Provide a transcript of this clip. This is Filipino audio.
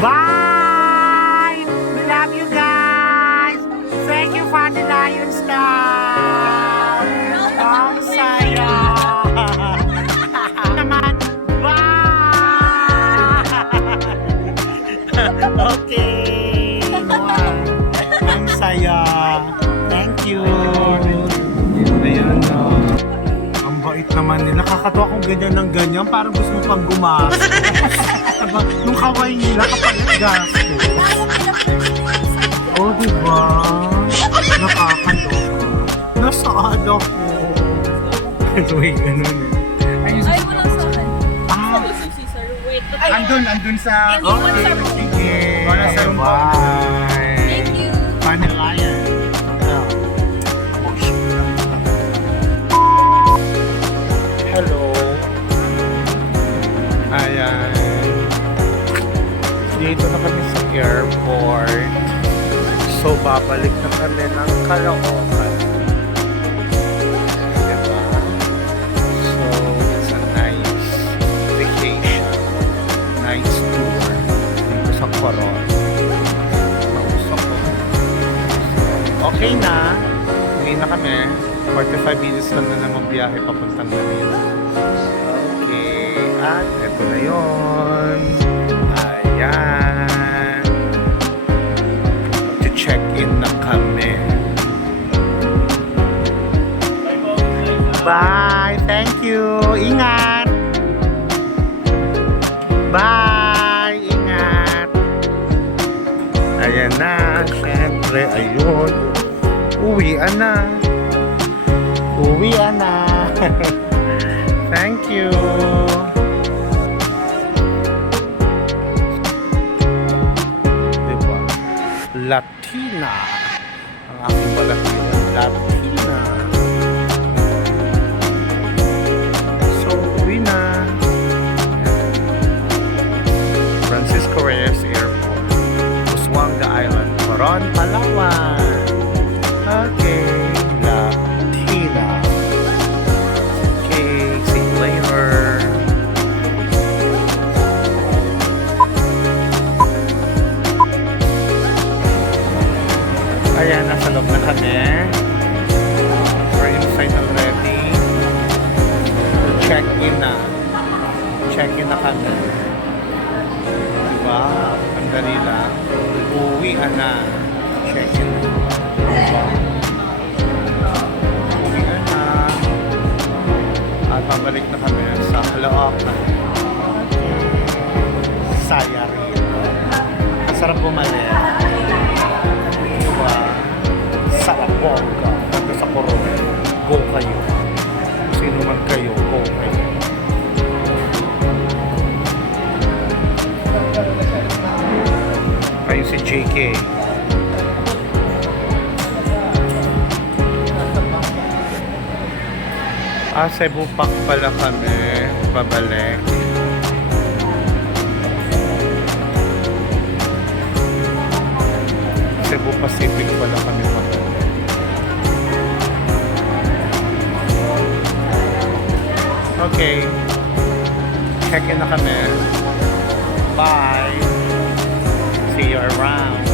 Bye! We love you guys! Thank you for the Lion Star! Ang saya! Naman, bye! Okay! Ang saya! Thank you! Ayan na. Ang bait naman nila. Kakatawa kung ganyan ng ganyan. Parang gusto mo pang gumastos. Diba? Nung kaway nila kapag gastos. Oh, diba? Nakakaloka. Nasaan ako? Wait, ganun eh. Ay, wala sa akin. Ah, Wait, Andun sa... okay. Sige. Wala sa room po. Bye. Thank you. Panalayan. Hello. Ayan. Dito na kami sa airport. So, babalik na kami ng Caloocan. Diba? So, it's a nice vacation. Nice tour. Dito sa Coron. Mausok ko. So, okay na. Uwi na kami. 45 minutes lang na naman biyahe papuntang Manila. Okay. At ito na yun. Ayan. Mag-check-in na kami. Bye! Thank you! Ingat! Bye! Ingat! Ayan na. Siyempre, ayun. Uwian na. Uwian na. Thank you. Diba? Latina. Ang aking balakina. Latina. So, uwi na. Francisco Reyes Airport. Busuanga Island, Coron, Palawan. Okay. Latina. Okay. See you later. Ayan, nasa loob na kami. We're inside already. Check-in na. Check-in na kami. Diba? Ang dali lang. Uwian na. Check-in na. Diba? Uwian na. At pabalik na kami sa Caloocan. Saya rin. Ang sarap bumalik. Diba? Sarap bongga. Nandun sa Coron. Go kayo. Kung sino man kayo, go kayo. Ayun si JK. Cebu Park pala kami. Pabalik. Cebu Pacific pala kami pabalik. Okay. Check-in na kami. Bye. See you around.